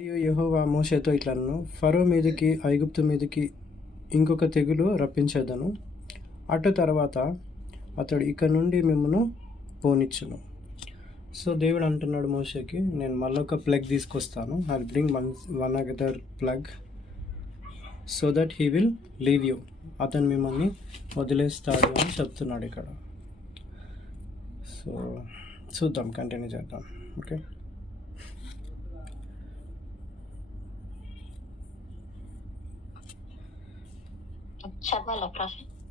యెహోవా మోషేతో ఇట్లనెను, ఫరో మీదికి ఐగుప్తు మీదికి ఇంకొక తెగులు రప్పించేదను. అటు తర్వాత అతడు ఇక నుండి మిమ్మను పోనిచ్చును. సో దేవుడు అంటున్నాడు మోషేకి, నేను మళ్ళొక ప్లగ్ తీసుకొస్తాను. I bring one other plug so that he will leave you. అతను మిమ్మల్ని వదిలేస్తాడు అని చెప్తున్నాడు ఇక్కడ. సో చూద్దాం, కంటిన్యూ చేద్దాం. ఓకే,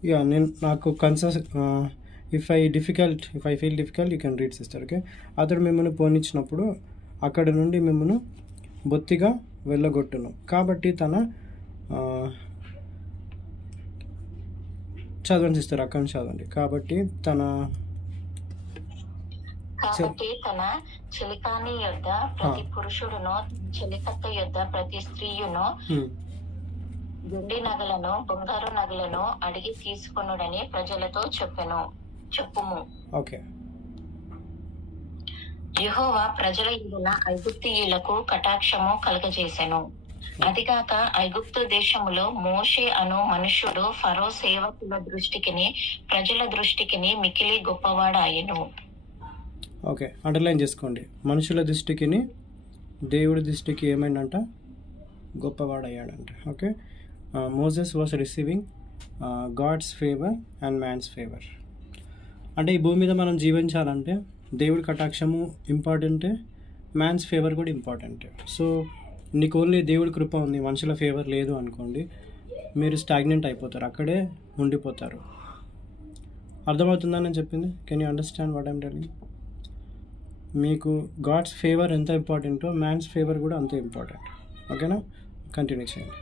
యా నేను నాకు if I feel difficult you can read sister. Okay, అతడు మిమ్మల్ని పోనిచ్చినప్పుడు అక్కడ నుండి మిమ్మల్ని బొత్తిగా వెళ్ళగొట్టును. కాబట్టి తన చదవండి సిస్టర్, అక్కడ చదవండి. కాబట్టి తన చెలికాని యొద్ద ప్రతి పురుషుడును, చెలికత్త యొద్ద ప్రతి స్త్రీయును వెండి నగలను, బంగారు నగలను అడిగి తీసుకొనుడని ప్రజలతో చెప్పుము. ఓకే, యెహోవా ప్రజల యందున ఐగుప్తీయులకు కటాక్షము కలుగజేసెను. అదిగాక ఐగుప్తు దేశములో మోషే అను మనుష్యుడు ఫరో సేవకుల దృష్టికిని ప్రజల దృష్టికిని మికిలి గొప్పవాడాయెను. ఓకే, అండర్లైన్ చేసుకోండి. మనుషుల దృష్టికిని దేవుడి దృష్టికి ఏమైందంట? గొప్పవాడయ్యాడంట. Okay, Moses was receiving God's favour and man's favour. అంటే ఈ భూమి మీద మనం జీవించాలంటే దేవుడి కటాక్షము ఇంపార్టెంటే, మ్యాన్స్ ఫేవర్ కూడా ఇంపార్టెంటే. సో నీకు ఓన్లీ దేవుడి కృప ఉంది, మనుషుల ఫేవర్ లేదు అనుకోండి, మీరు స్టాగ్నెంట్ అయిపోతారు, అక్కడే ఉండిపోతారు. అర్థమవుతుందని నేను చెప్పింది? Can you understand what I'm telling? మీకు గాడ్స్ ఫేవర్ ఎంత ఇంపార్టెంటో మ్యాన్స్ ఫేవర్ కూడా అంతే ఇంపార్టెంట్. ఓకేనా, కంటిన్యూ చేయండి.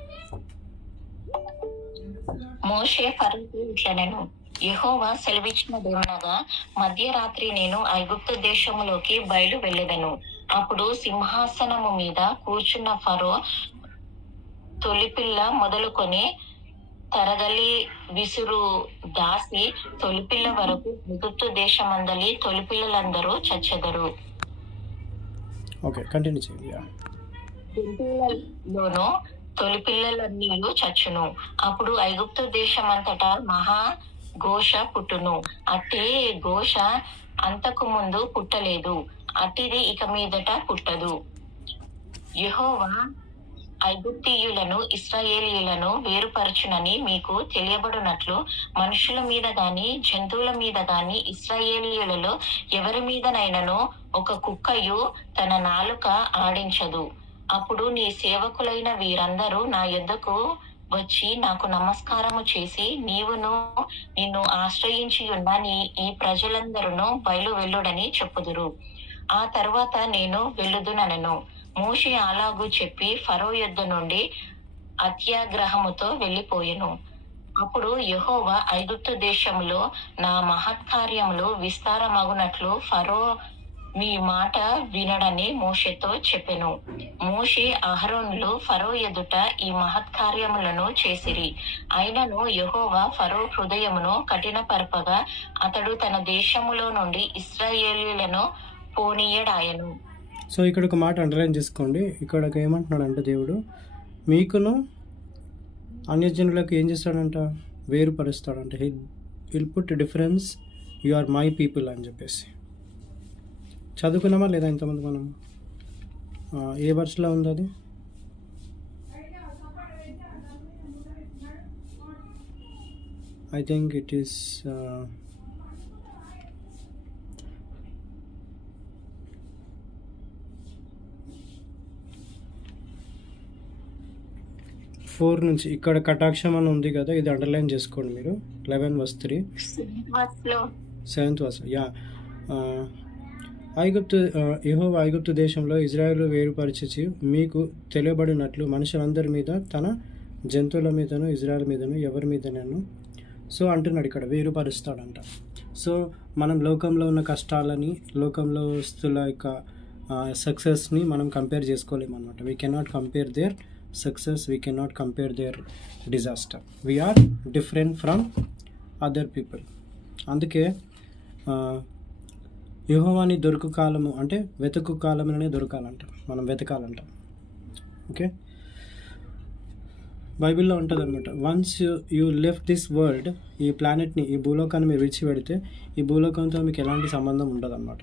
మోషే ఫరోకు ఇట్లనెను, యెహోవా సెలవిచ్చినదేమనగా, మధ్యరాత్రి నేను ఐగుప్తు దేశములోకి బయలు వెళ్ళెదను. అప్పుడు సింహాసనము మీద కూర్చున్న ఫరో తొలిపిల్ల మొదలుకొని తరగలి విసురు దాసి తొలిపిల్ల వరకు ఐగుప్తు దేశమందలి తొలిపిల్లలందరూ చచ్చెదరు. ఓకే, కంటిన్యూ చేయండి. లోను తొలిపిల్లలన్నీ చచ్చును. అప్పుడు ఐగుప్తు దేశమంతటా మహా ఘోష పుట్టును. అట్టే ఘోష అంతకు ముందు పుట్టలేదు, అట్టిది ఇక మీదట పుట్టదు. యెహోవా ఐగుప్తీయులను ఇశ్రాయేలీయులను వేరుపరచునని మీకు తెలియబడినట్లు మనుషుల మీద గాని జంతువుల మీద గాని ఇశ్రాయేలీయులలో ఎవరి మీదనైనను ఒక కుక్కయు తన నాలుక ఆడించదు. అప్పుడు నీ సేవకులైన వీరందరూ నా యొద్దకు వచ్చి నాకు నమస్కారము చేసి, నీవును నిన్ను ఆశ్రయించి ఉన్న ఈ ప్రజలందరూ బయలు వెళ్ళుడని చెప్పుదురు. ఆ తర్వాత నేను వెళ్ళుదునెను. మోషే అలాగూ చెప్పి ఫరో యొద్ద నుండి అత్యాగ్రహముతో వెళ్ళిపోయెను. అప్పుడు యెహోవా ఐగుప్తు దేశంలో నా మహత్కార్యములు విస్తారమగునట్లు ఫరో మీ మాట వినడని మోషేతో చెప్పెను. మోషే అహరోనులు ఫరో ఎదుట ఈ మహత్కార్యములను చేసిరి. అయినను యెహోవా ఫరో హృదయమును కఠినపరపగా అతడు తన దేశములో నుండి ఇశ్రాయేలీయులను పోనీయడాయెను. సో ఇక్కడ ఒక మాట అండర్లైన్ చేసుకోండి. ఇక్కడ ఏమంటున్నాడంటే దేవుడు మీకును అన్యజనులకు ఏం చేస్తాడంట? వేరుపరుస్తాడంట. Will put difference, you are my people అని చెప్పేసి. చదువుకున్నామా లేదా ఇంతమంది మనం? ఏ వర్స్లో ఉంది అది? ఐ థింక్ ఇట్ ఈస్ 4 నుంచి. ఇక్కడ కటాక్షం అని ఉంది కదా, ఇది అండర్లైన్ చేసుకోండి మీరు. 11:3 7th వర్స్. యా, యెహోవా ఐగుప్తు దేశంలో ఇజ్రాయేలు వేరుపరిచి మీకు తెలియబడినట్లు మనుషులందరి మీద, తన జంతువుల మీదను, ఇజ్రాయేల్ మీదను, ఎవరి మీదనను సో అంటున్నాడు ఇక్కడ, వేరుపరుస్తాడంట. సో మనం లోకంలో ఉన్న కష్టాలని, లోకంలో వస్తున్న యొక్క సక్సెస్ని మనం కంపేర్ చేసుకోలేము అనమాట. We cannot compare their success, we cannot compare their disaster. We are different from other people. అందుకే యెహోవాని దొరుకు కాలము అంటే వెతుకు కాలంలోనే దొరకాలంట, మనం వెతకాలంట. ఓకే, బైబిల్లో ఉంటుంది అనమాట. Once you left this world, ఈ ప్లానెట్ని, ఈ భూలోకాన్ని మీరు విడిచిపెడితే ఈ భూలోకంతో మీకు ఎలాంటి సంబంధం ఉండదు అనమాట.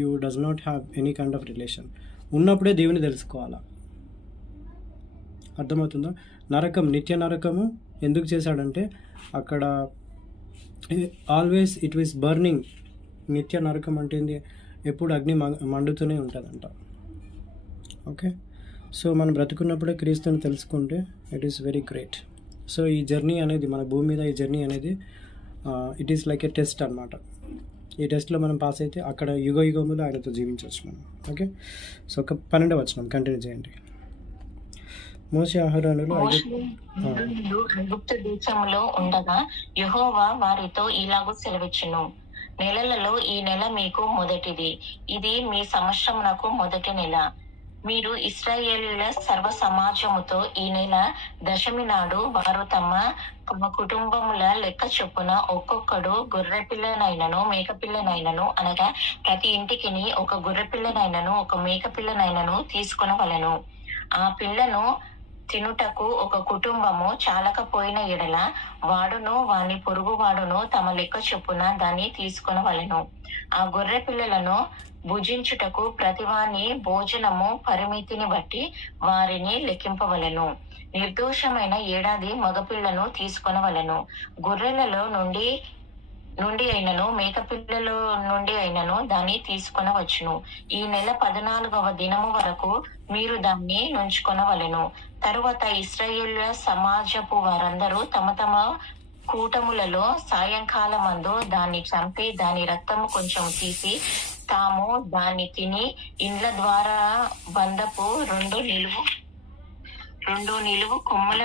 You does not have any kind of relation. ఉన్నప్పుడే దేవుని తెలుసుకోవాలా. అర్థమవుతుందా? నరకం, నిత్య నరకము ఎందుకు చేశాడంటే అక్కడ ఆల్వేస్ ఇట్ ఈస్ బర్నింగ్. నిత్య నరకం అంటే ఎప్పుడు అగ్ని మండుతూనే ఉంటుందంట. ఓకే, సో మనం బ్రతుకున్నప్పుడే క్రీస్తుని తెలుసుకుంటే it is very great. So ఈ జర్నీ అనేది, మన భూమి మీద ఈ జర్నీ అనేది it is like a test అనమాట. ఈ టెస్ట్లో మనం పాస్ అయితే అక్కడ యుగ యుగములు ఆయనతో జీవించవచ్చు మనం. ఓకే, సో ఒక 12వ వచనం కంటిన్యూ చేయండి. మోషే అహరోనులు ఐగుప్తు దేశంలో ఉండగా యెహోవా వారితో ఇలాగూ సెలవిచ్చును, నెలలలో ఈ నెల మీకు మొదటిది, ఇది మీ సంవత్సరమునకు మొదటి నెల. మీరు ఇశ్రాయేలీయుల సర్వ సమాజముతో ఈ నెల దశమి నాడు వారు తమ కుటుంబముల లెక్క చొప్పున ఒక్కొక్కడు గొర్రెపిల్లనైనను మేకపిల్లనైనను, అనగా ప్రతి ఇంటికిని ఒక గొర్రెపిల్లనైనను ఒక మేకపిల్లనైనను తీసుకొనవలెను. ఆ పిల్లను తినుటకు ఒక కుటుంబము చాలకపోయిన ఎడల వాడును వాని పొరుగు వాడును తమ లెక్క చొప్పున దాన్ని తీసుకొనవలెను. ఆ గొర్రె పిల్లలను భుజించుటకు ప్రతివాని భోజనము పరిమితిని బట్టి వారిని లెక్కింపవలెను. నిర్దోషమైన ఏడాది మగపిల్లను తీసుకొనవలెను. గొర్రెలలో నుండి అయినను మేకపిల్లలో నుండి అయినను దాన్ని తీసుకొనవచ్చును. ఈ నెల 14వ దినము వరకు మీరు దాన్ని నుంచుకొనవలెను. తరువాత ఇశ్రాయేలు సమాజపు వారందరూ తమ తమ కూటములలో సాయంకాలమందు దాన్ని చంపి దాని రక్తము కొంచెం తీసి తాము దాన్ని తిని ఇండ్ల ద్వారా బంధపు రెండు నిలువు కొమ్మల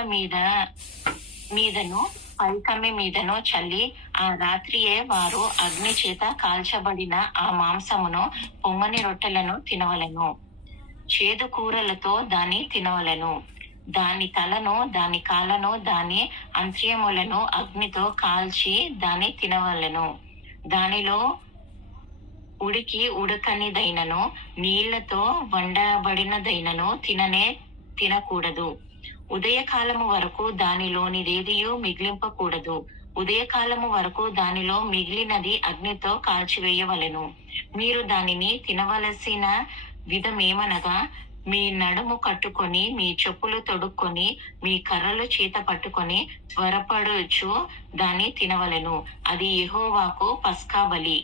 మీదను పైకమ్మి మీదను చల్లి ఆ రాత్రియే వారు అగ్ని చేత కాల్చబడిన ఆ మాంసమును పొంగని రొట్టెలను తినవలెను. చేదు కూరలతో దాన్ని తినవలెను. దాని తలను దాని కాళ్ళను దాని అంత్రియములను అగ్నితో కాల్చి దాన్ని తినవలెను. దానిలో ఉడకనిదైనను నీళ్లతో వండబడినదైనను తినకూడదు. ఉదయకాలము వరకు దానిలోనిదేదియూ మిగిలింపకూడదు. ఉదయకాలము వరకు దానిలో మిగిలినది అగ్నితో కాల్చివేయవలెను. మీరు దానిని తినవలసిన విధమేమనగా, మీ నడుము కట్టుకొని మీ చెప్పులు తొడుక్కొని మీ కర్రలు చేత పట్టుకొని త్వరపడుచు దాన్ని తినవలెను. అది యెహోవాకు పస్కా బలి.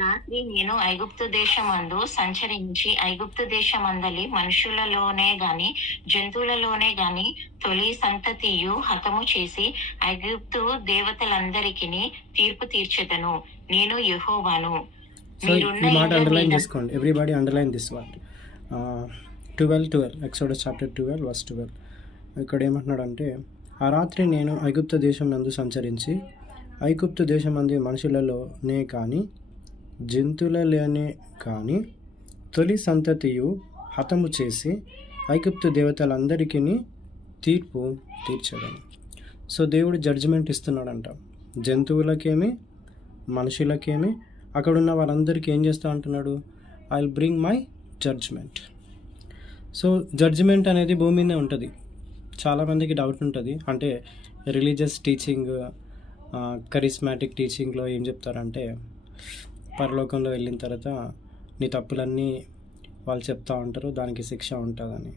రాత్రి నేను ఐగుప్తు దేశమందు సంచరించి ఐగుప్తు దేశమందలి మనుషులలోనే గాని జంతువులలోనే గాని తొలి సంతతియు హతము చేసి ఐగుప్తు దేవతలందరికీ తీర్పు తీర్చెదను. నేను యెహోవాను. అండర్లైన్ చేసుకోండి, everybody underline this word. 12 exodus chapter 12 verse 12. ఇక్కడ ఏమంటున్నాడంటే, ఆ రాత్రి నేను ఐగుప్తు దేశం నందు సంచరించి ఐగుప్తు దేశమంది మనుషులలోనే కానీ జంతువులలోనే కానీ తొలి సంతతియు హతము చేసి ఐగుప్తు దేవతలందరికీ తీర్పు తీర్చదను. సో దేవుడు జడ్జిమెంట్ ఇస్తున్నాడంట. జంతువులకేమి మనుషులకేమి అక్కడున్న వారందరికీ ఏం చేస్తా అంటున్నాడు? I will bring my judgement. So judgement అనేది భూమి మీదే ఉంటుంది. చాలామందికి డౌట్ ఉంటుంది, అంటే రిలీజియస్ టీచింగ్, కరిస్మాటిక్ టీచింగ్లో ఏం చెప్తారంటే పరలోకంలో వెళ్ళిన తర్వాత నీ తప్పులన్నీ వాళ్ళు చెప్తా ఉంటారు, దానికి శిక్ష ఉంటుందని.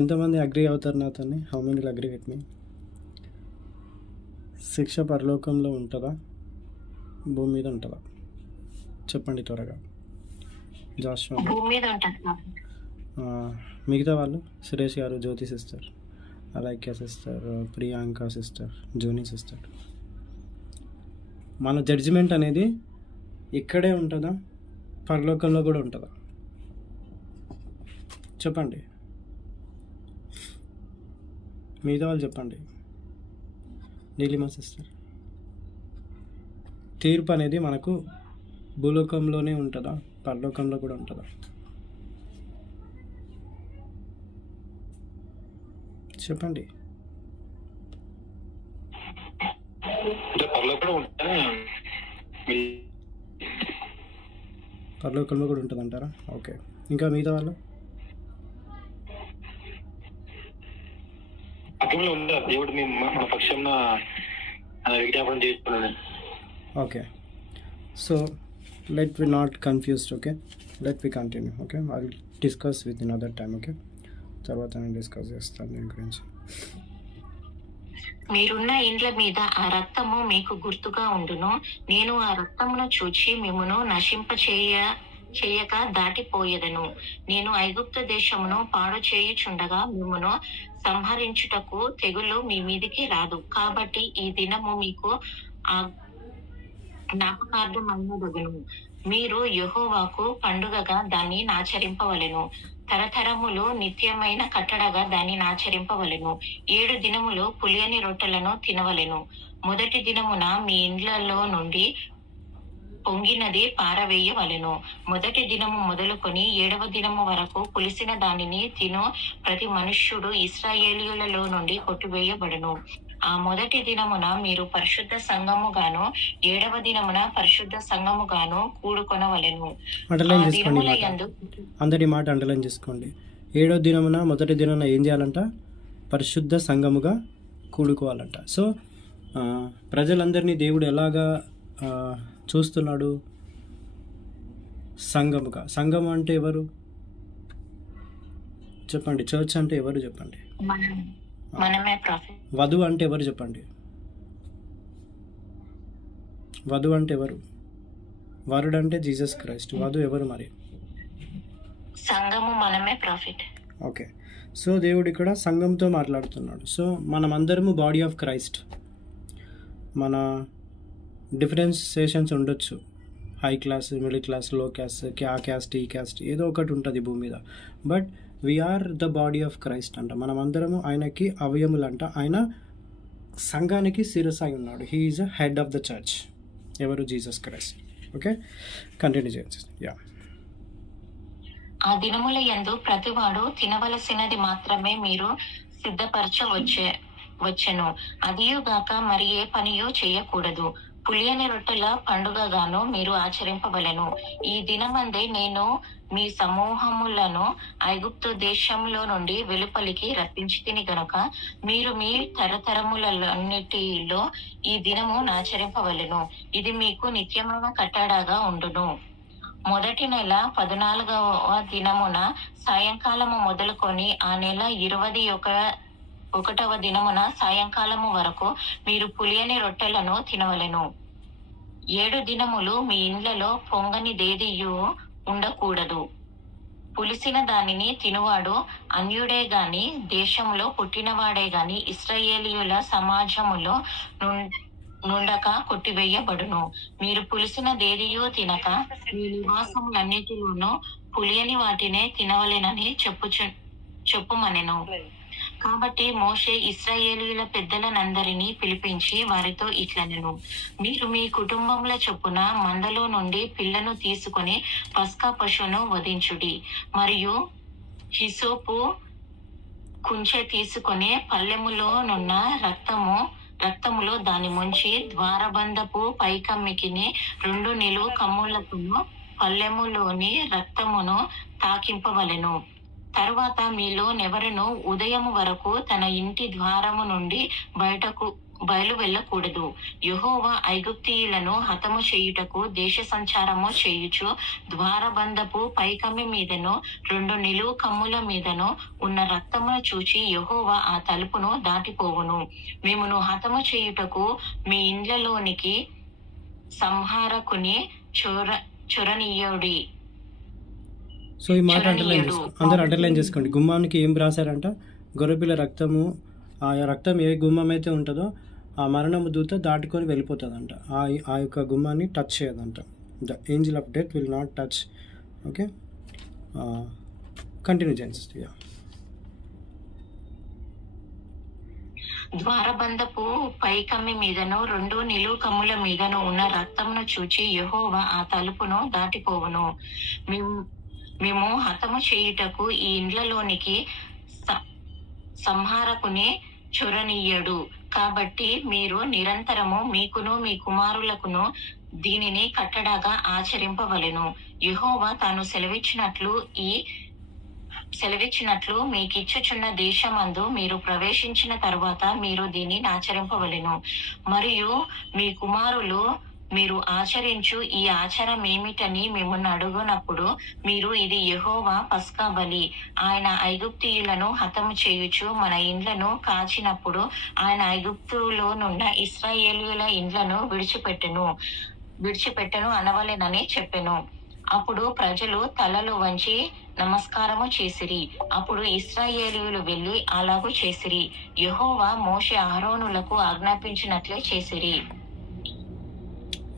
ఎంతమంది అగ్రీ అవుతారు నాతోని? How many will agree with me? శిక్ష పరలోకంలో ఉంటుందా, భూమి మీద ఉంటుందా? చెప్పండి త్వరగా. జాషువా, మిగతా వాళ్ళు Suresh garu, Jyothi sister, Alaikya sister, Priyanka sister, Joni sister, మన జడ్జిమెంట్ అనేది ఇక్కడే ఉంటుందా, పరలోకంలో కూడా ఉంటుందా? చెప్పండి, మిగతా వాళ్ళు చెప్పండి. నీలిమా సిస్టర్, తీర్పు అనేది మనకు భూలోకంలోనే ఉంటుందా, పరలోకంలో కూడా ఉంటుందా? చెప్పండి. పరలోకంలో కూడా ఉంటుంది అంటారా? ఓకే. ఇంకా మిగతా వాళ్ళు? అగ్నిలో ఉందా దేవుడు మన పక్షంన విజ్ఞాపనం చేస్తున్నాడు. Okay. So let we not confused. Okay, let we continue. Okay, I will discuss with in other time. ఓకే, తర్వాత నేను డిస్కస్ చేస్తాను దీని గురించి. మీరున్న ఇండ్ల మీద ఆ రక్తము మీకు గుర్తుగా ఉండును. నేను ఆ రక్తమును చూచి మిమ్మును చేయక దాటిపోయేదను. నేను ఐగుప్తు దేశమును పాడు చేయుచుండగా మిమ్మును సంహరించుటకు తెగులు మీ మీదికి రాదు. కాబట్టి ఈ దినము మీకు ఆ జ్ఞాపకార్థమగును. మీరు యెహోవాకు పండుగగా దాన్ని ఆచరింపవలెను. తరతరములు నిత్యమైన కట్టడగా దాన్ని ఆచరింపవలెను. 7 దినములు పులియని రొట్టెలను తినవలెను. మొదటి దినమున మీ ఇండ్లలో నుండి పొంగినది పారవేయవలెను. మొదటి దినము మొదలుకొని 7వ దినము వరకు పులిసిన దానిని తిను ప్రతి మనుష్యుడు ఇశ్రాయేలీయులలో నుండి కొట్టివేయబడును. ఆ మొదటి దినమున మీరు పరిశుద్ధ సంఘముగాను 7వ దినమున పరిశుద్ధ సంఘముగాను కూడుకొనవలెను. అండర్లైన్ చేసుకోండి, అందరి మాట అండర్లైన్ చేసుకోండి. 7వ దినమున మొదటి దినమున ఏం చేయాలంట? పరిశుద్ధ సంఘముగా కూడుకోవాలంట. సో ప్రజలందరినీ దేవుడు ఎలాగా చూస్తున్నాడు? సంఘముగా. సంఘం అంటే ఎవరు చెప్పండి? చర్చ్ అంటే ఎవరు చెప్పండి? వధువు అంటే ఎవరు చెప్పండి? వధువు అంటే ఎవరు? వరుడు అంటే జీసస్ క్రైస్ట్. వధువు ఎవరు మరి? సంఘము మనమే ప్రాఫిట్. ఓకే. సో దేవుడు ఇక్కడ సంఘంతో మాట్లాడుతున్నాడు. సో మనమందరము బాడీ ఆఫ్ క్రైస్ట్. మన డిఫరెన్సియేషన్స్ ఉండొచ్చు, high class, middle class, low caste, ఆ క్యాస్ట్, ఈ క్యాస్ట్, ఏదో ఒకటి ఉంటుంది భూమి మీద. But we are the body of Christ అంట. మనమందరము ఆయనకి అవయములంట. ఆయన సంఘానికి శిరస్సు అయి ఉన్నాడు. He is a head of the church. ఎవరు? Jesus Christ. ఓకే, కంటిన్యూ చేయండి. యా. ఆ దినముల యందు ప్రతివాడు తినవలసినది మాత్రమే మీరు సిద్ధపరచవచ్చెను. అదియుగాక మరి ఏ పనియో చేయకూడదు. పులియని రొట్టెల పండుగగాను మీరు ఆచరింపవలెను. ఈ దినమందే నేను మీ సమూహములను ఐగుప్తు దేశంలో నుండి వెలుపలికి రప్పించితిని గనుక మీరు మీ తరతరములన్నిటిలో ఈ దినము ఆచరింపవలెను. ఇది మీకు నిత్యమైన కట్టడగా ఉండును. మొదటి నెల 14వ దినమున సాయంకాలము మొదలుకొని ఆ నెల 21వ దినమున సాయంకాలము వరకు మీరు పులియని రొట్టెలను తినవలెను. 7 దినములు మీ ఇండ్లలో పొంగనిదేదియు ఉండకూడదు. పులిసిన దానిని తినువాడు అన్యుడే గాని దేశంలో పుట్టినవాడే గాని ఇశ్రాయేలీయుల సమాజములో నుండక కొట్టివేయబడును. మీరు పులిసిన దేదియు తినక మీ నివాసములన్నిటిలోనూ పులియని వాటినే తినవలెనని చెప్పుమనెను. కాబట్టి మోషే ఇశ్రాయేలీయుల పెద్దలనందరినీ పిలిపించి వారితో ఇట్లనెను: మీరు మీ కుటుంబముల చొప్పున మందలో నుండి పిల్లను తీసుకొని పస్కా పశువును వధించుడి. మరియు హిసోపు కుంచె తీసుకొని పళ్ళెములోనున్న రక్తములో దాని ముంచి ద్వారబంధపు పైకమ్మికిని 2 నిలువు కమ్ములకును పళ్ళెములోని రక్తమును తాకింపవలెను. తరువాత మీలోనెవరును ఉదయము వరకు తన ఇంటి ద్వారము నుండి బయలు వెళ్ళకూడదు. యెహోవా ఐగుప్తీయులను హతము చేయుటకు దేశ సంచారము చేయుచు ద్వారబంధపు పైకమ్మి మీదను 2 నిలువు కమ్ముల మీదను ఉన్న రక్తమును చూచి యెహోవా ఆ తలుపును దాటిపోవును. మేమును హతము చేయుటకు మీ ఇండ్లలోనికి సంహారకుని చొరనీయుడి. సో ఈ మాట అందరూ అండర్లైన్ చేసుకోండి. గుమ్మానికి ఏం రాశారంట? గొర్రెపిల్ల రక్తము. ఆ రక్తం ఏ గుమ్మం అయితే ఉంటుందో ఆ మరణము దూత దాటుకొని వెళ్ళిపోతుందంట. ఆ యొక్క గుమ్మాన్ని టచ్ చేయదంట. The angel of death will not touch. Okay, continue చేయండి. ద్వారబంధపు పైకమ్మి మీదను 2 నిలువు కమ్ముల మీదను ఉన్న రక్తమును చూచి యెహోవా ఆ తలుపును దాటిపోవును. మేము హతము చేయుటకు ఈ ఇండ్లలోనికి సంహారకుని చొరనీయడు. కాబట్టి మీరు నిరంతరము మీకును మీ కుమారులకును దీనిని కట్టడగా ఆచరింపవలెను. యెహోవా తాను సెలవిచ్చినట్లు మీకిచ్చుచున్న దేశమందు మీరు ప్రవేశించిన తరువాత మీరు దీన్ని ఆచరింపవలెను. మరియు మీ కుమారులు మీరు ఆచరించు ఈ ఆచారం ఏమిటని మిమ్మల్ని అడుగునప్పుడు మీరు ఇది యెహోవా పస్కా బలి. ఆయన ఐగుప్తీయులను హతము చేయుచు మన ఇండ్లను కాచినప్పుడు ఆయన ఐగుప్తులోనున్న ఇశ్రాయేలీయుల ఇండ్లను విడిచిపెట్టెను అనవలెనని చెప్పెను. అప్పుడు ప్రజలు తలలు వంచి నమస్కారము చేసిరి. అప్పుడు ఇశ్రాయేలీయులు వెళ్లి అలాగు చేసిరి. యెహోవా మోషే అహరోనులకు ఆజ్ఞాపించినట్లే చేసిరి.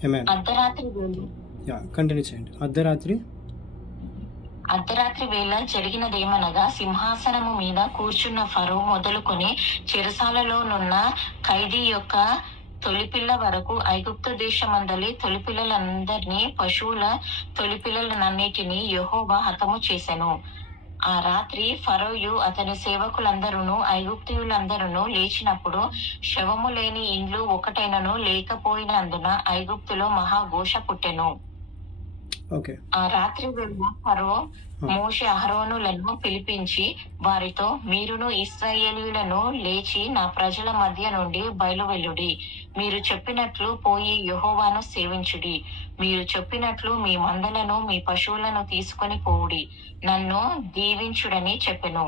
ఆమేన్. అర్ధరాత్రి కంటిన్యూ చేయండి. అర్ధరాత్రి వేళ జరిగినదేమనగా, సింహాసనము మీద కూర్చున్న ఫరో మొదలుకొని చెరసాలలోనున్న ఖైదీ యొక్క తొలిపిల్ల వరకు ఐగుప్తు దేశమందలి తొలిపిల్లలందరినీ, పశువుల తొలిపిల్లలనన్నిటినీ యెహోవా హతము చేసెను. ఆ రాత్రి ఫరోయు అతని సేవకులందరూ ఐగుప్తీయులందరూ లేచినప్పుడు శవము లేని ఇండ్లు ఒకటైనను లేకపోయినందున ఐగుప్తులో మహాఘోష పుట్టెను. ఓకే. ఆ రాత్రి వేళ ఫరో మోషే అహరోనులను పిలిపించి వారితో, మీరును ఇశ్రాయేలీయులను లేచి నా ప్రజల మధ్య నుండి బయలువెళ్ళుడి. మీరు చెప్పినట్లు పోయి యెహోవాను సేవించుడి. మీరు చెప్పినట్లు మీ మందలను మీ పశువులను తీసుకొని పోవుడి. నన్ను దీవించుడని చెప్పెను.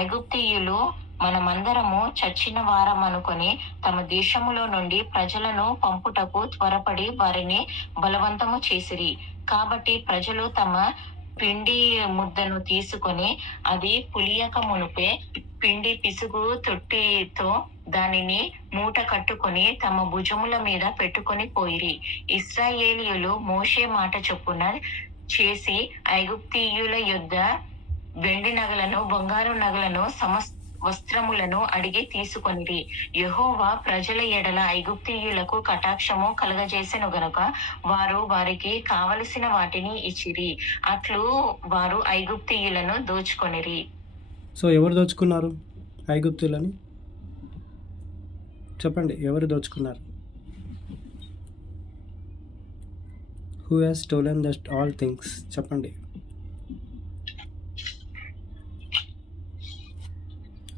ఐగుప్తీయులు మనమందరము చచ్చిన వారమనుకొని తమ దేశములో నుండి ప్రజలను పంపుటకు త్వరపడి వారిని బలవంతము చేసిరి. కాబట్టి ప్రజలు తమ పిండి ముద్దను తీసుకొని అది పులియక మునుపే పిండి పిసుగు తొట్టితో దానిని మూట కట్టుకొని తమ భుజముల మీద పెట్టుకొని పోయిరి. ఇశ్రాయేలీయులు మోషే మాట చొప్పున చేసి ఐగుప్తీయుల యొద్ద వెండి నగలను, బంగారు నగలను, వస్త్రములను అడిగి తీసుకొనిరి. యెహోవా ప్రజల ఎడల ఐగుప్తీయులకు కటాక్షము కలగజేసెను గనుక వారు వారికి కావలసిన వాటిని ఇచ్చిరి. అట్లు వారు ఐగుప్తీయులను దోచుకొనిరి. సో ఎవరు దోచుకున్నారు ఐగుప్తులని? చెప్పండి, ఎవరు దోచుకున్నారు? Who has stolen that all things? చెప్పండి.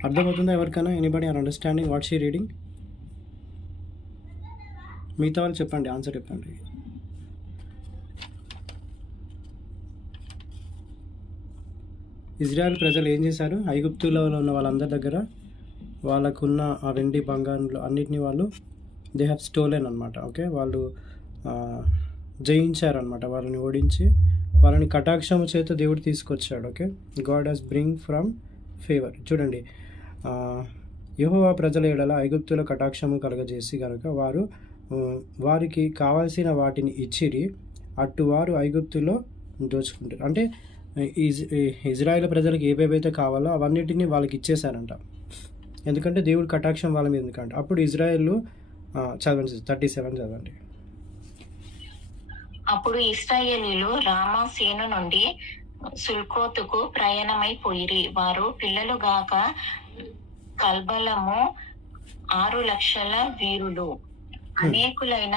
అర్థమవుతుందా ఎవరికైనా? Anybody are understanding what she reading? మిగతా వాళ్ళు చెప్పండి, ఆన్సర్ చెప్పండి. ఇజ్రాయెల్ ప్రజలు ఏం చేశారు? ఐగుప్తులో ఉన్న వాళ్ళందరి దగ్గర వాళ్ళకున్న ఆ వెండి బంగారంలో అన్నిటినీ వాళ్ళు దే హ్యావ్ స్టోలెన్ అనమాట. ఓకే, వాళ్ళు జయించారనమాట. వాళ్ళని ఓడించి వాళ్ళని కటాక్షము చేత దేవుడు తీసుకొచ్చాడు. Okay, God has bring from favour. చూడండి, యెహోవా ప్రజల ఎడల ఐగుప్తుల కటాక్షము కలగజేసి కనుక వారికి కావాల్సిన వాటిని ఇచ్చిరి. అటు వారు ఐగుప్తులో దోచుకుంటారు. అంటే ఇజ్రాయేల్ ప్రజలకు ఏవేవైతే కావాలో అవన్నిటిని వాళ్ళకి ఇచ్చేశారంట. ఎందుకంటే దేవుడు కటాక్షం వాళ్ళ మీద. ఎందుకంటే అప్పుడు ఇజ్రాయేల్ చదవండి, 37 చదవండి. అప్పుడు ఇశ్రాయేలీయులు రామాసేను నుండి సుల్కోతుకు ప్రయాణమైపోయిరి. వారు పిల్లలు గాక కల్బలము 6,00,000 వీరులు, అనేకులైన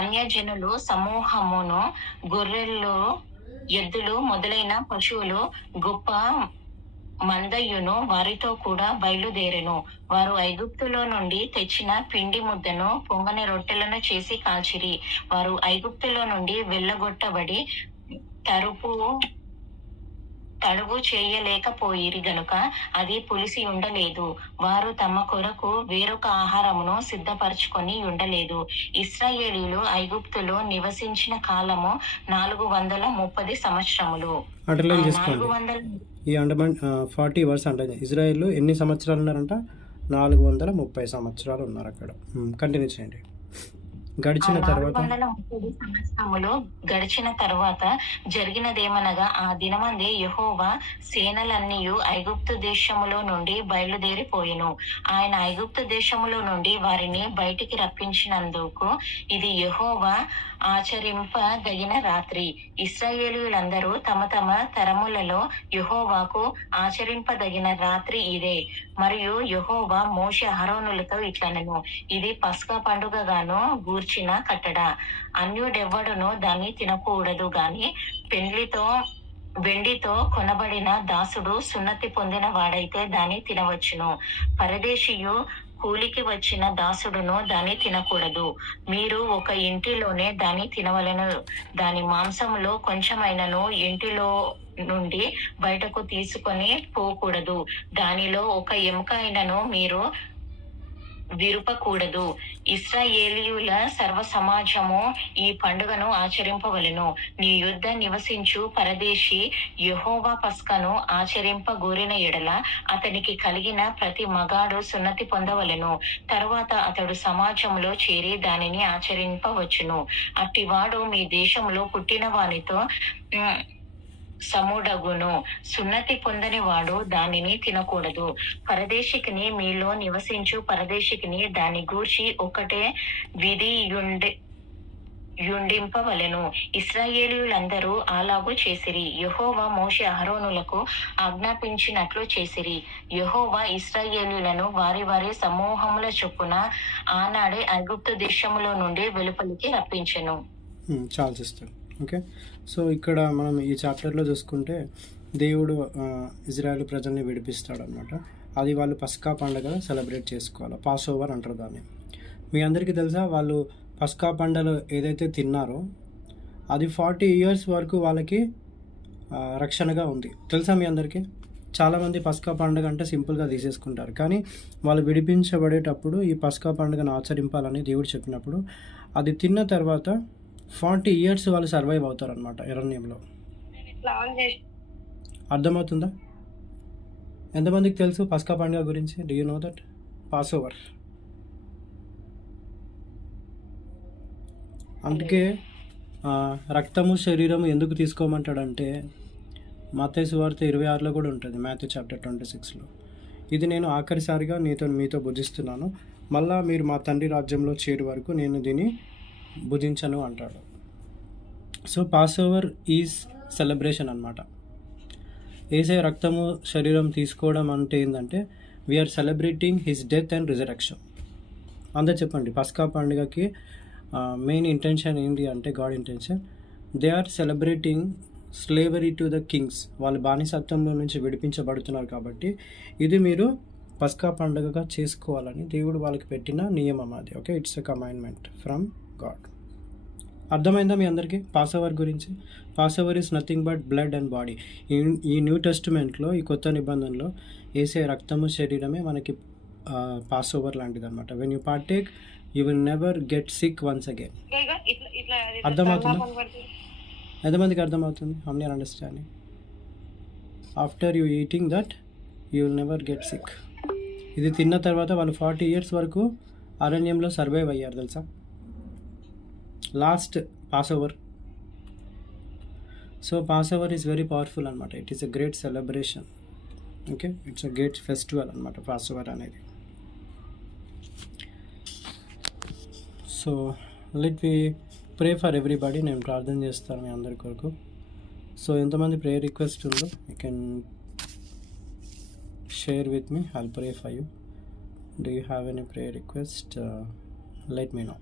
అన్యజనులు సమూహమును, గొర్రెలు, ఎద్దులు మొదలైన పశువులు గొప్ప మందయ్యును వారితో కూడా బయలుదేరెను. వారు ఐగుప్తులో నుండి తెచ్చిన పిండి ముద్దను, పొంగని రొట్టెలను చేసి కాల్చిరి. వారు ఐగుప్తులో నుండి వెళ్ళగొట్టబడి తడువు చేయలేకపోయిరి గనుక అది పులిసి ఉండలేదు. వారు తమ కొరకు వేరొక ఆహారమును సిద్ధపరచుకొని ఉండలేదు. ఇశ్రాయేలీయులు ఐగుప్తులో నివసించిన కాలము 430 సంవత్సరములు. అండర్లైన్ చేసుకోండి. ఈ 40 వర్స్ అంటే ఇజ్రాయెల్ ఎన్ని సంవత్సరాలు ఉన్నారంట? 430 సంవత్సరాలు ఉన్నారు అక్కడ. కంటిన్యూ చేయండి. గడిచిన తర్వాత జరిగినదేమనగా, ఆ దినమందే యెహోవా సేనలన్నీయు ఐగుప్తు దేశములో నుండి బయలుదేరిపోయెను. ఆయన ఐగుప్తు దేశములో నుండి వారిని బయటికి రప్పించినందుకు ఇది యెహోవా ఆచరింపదగిన రాత్రి. ఇశ్రాయేలీయులందరూ తమ తమ తరములలో యెహోవాకు ఆచరింపదగిన రాత్రి ఇదే. మరియు యెహోవా మోషే అహరోనులతో ఇట్లనెను, ఇది పస్కా పండుగగాను గూర్చి విడిచిన కట్టడ. అన్యుడెవ్వడును దాన్ని తినకూడదు గాని వెండితో కొనబడిన దాసుడు సున్నతి పొందిన వాడైతే దాన్ని తినవచ్చును. పరదేశియు కూలికి వచ్చిన దాసుడును దాన్ని తినకూడదు. మీరు ఒక ఇంటిలోనే దాన్ని తినవలెను. దాని మాంసములో కొంచెమైనను ఇంటిలో నుండి బయటకు తీసుకొని పోకూడదు. దానిలో ఒక ఎముక అయినను మీరు విరుపకూడదు. ఇశ్రాయేలీయుల సర్వ సమాజము ఈ పండుగను ఆచరింపవలెను. నీ యుద్ధ నివసించు పరదేశి యెహోవా పస్కను ఆచరింపగోరిన ఎడల అతనికి కలిగిన ప్రతి మగాడు సున్నతి పొందవలెను. తరువాత అతడు సమాజంలో చేరి దానిని ఆచరింపవచ్చును. అట్టివాడు మీ దేశంలో పుట్టిన వానితో సముడగును. సున్నతి పొందని వాడు దానిని తినకూడదు. పరదేశికిని మీలో నివసించు పరదేశికిని దాని గూర్చి ఒకటే విధి యుండింపవలెను. ఇశ్రాయేలీయులందరూ అలాగూ చేసిరి. యెహోవా మోషే అహరోనులకు ఆజ్ఞాపించినట్లు చేసిరి. యెహోవా ఇశ్రాయేలీయులను వారి వారి సమూహముల చొప్పున ఆనాడే ఐగుప్తు దేశములో నుండి వెలుపలికి రప్పించెను. చాలా సిస్టర్. ఓకే, సో ఇక్కడ మనం ఈ చాప్టర్లో చూసుకుంటే దేవుడు ఇజ్రాయెల్ ప్రజల్ని విడిపిస్తాడు అనమాట. అది వాళ్ళు పస్కా పండుగ సెలబ్రేట్ చేసుకోవాలి. పాస్ ఓవర్ అంటారు దాన్ని. మీ అందరికీ తెలుసా, వాళ్ళు పస్కా పండుగ ఏదైతే తిన్నారో అది 40 years వరకు వాళ్ళకి రక్షణగా ఉంది. తెలుసా మీ అందరికీ? చాలామంది పస్కా పండుగ అంటే సింపుల్గా తీసేసుకుంటారు, కానీ వాళ్ళు విడిపించబడేటప్పుడు ఈ పస్కా పండుగను ఆచరింపాలని దేవుడు చెప్పినప్పుడు అది తిన్న తర్వాత 40 years వాళ్ళు సర్వైవ్ అవుతారు అనమాట అరణ్యంలో. అర్థమవుతుందా? ఎంతమందికి తెలుసు పస్కా పండుగ గురించి? Do you know that? Pass over. అందుకే రక్తము శరీరము ఎందుకు తీసుకోమంటాడంటే మత్తయి సువార్త 26లో కూడా ఉంటుంది, మాథ్యూ చాప్టర్ 26లో. ఇది నేను ఆఖరిసారిగా మీతో భుజిస్తున్నాను, మళ్ళా మీరు మా తండ్రి రాజ్యంలో చేరు వరకు నేను దీన్ని భుజించను అంటాడు. So Passover is celebration అనమాట. యేసయ్య రక్తము శరీరం తీసుకోవడం అంటే ఏంటంటే we're celebrating his death and resurrection. అందరు చెప్పండి, పస్కా పండుగకి మెయిన్ ఇంటెన్షన్ ఏంటి అంటే, God intention, they are celebrating slavery to the kings. వాళ్ళు బానిసత్వంలో నుంచి విడిపించబడుతున్నారు కాబట్టి ఇది మీరు పస్కా పండుగగా చేసుకోవాలని దేవుడు వాళ్ళకి పెట్టిన నియమం అది. Okay, it's a commandment from God. అర్థమైందా మీ అందరికీ పాస్ ఓవర్ గురించి? Pass over is nothing but blood and body. ఈ న్యూ టెస్టిమెంట్లో, ఈ కొత్త నిబంధనలో యేసయ్య రక్తము శరీరమే మనకి పాస్ ఓవర్ లాంటిది అనమాట. When you partake you will never get sick once again. అర్థమవుతుందా? ఎంతమందికి అర్థమవుతుంది? How many are understanding? After you eating that you will never get sick. ఇది తిన్న తర్వాత వాళ్ళు 40 years వరకు అరణ్యంలో సర్వైవ్ అయ్యారు తెలుసా, last Passover. So Passover is very powerful అనమాట. It is a great celebration. Okay, it's a great festival అనమాట పాస్ ఓవర్ అనేది. So let we pray for everybody. నేను ప్రార్థన చేస్తాను మీ అందరి కొరకు. సో ఎంతమంది ప్రేయర్ రిక్వెస్ట్ ఉందో you can share with me. I'll pray for you. Do you have any prayer request? Let me no.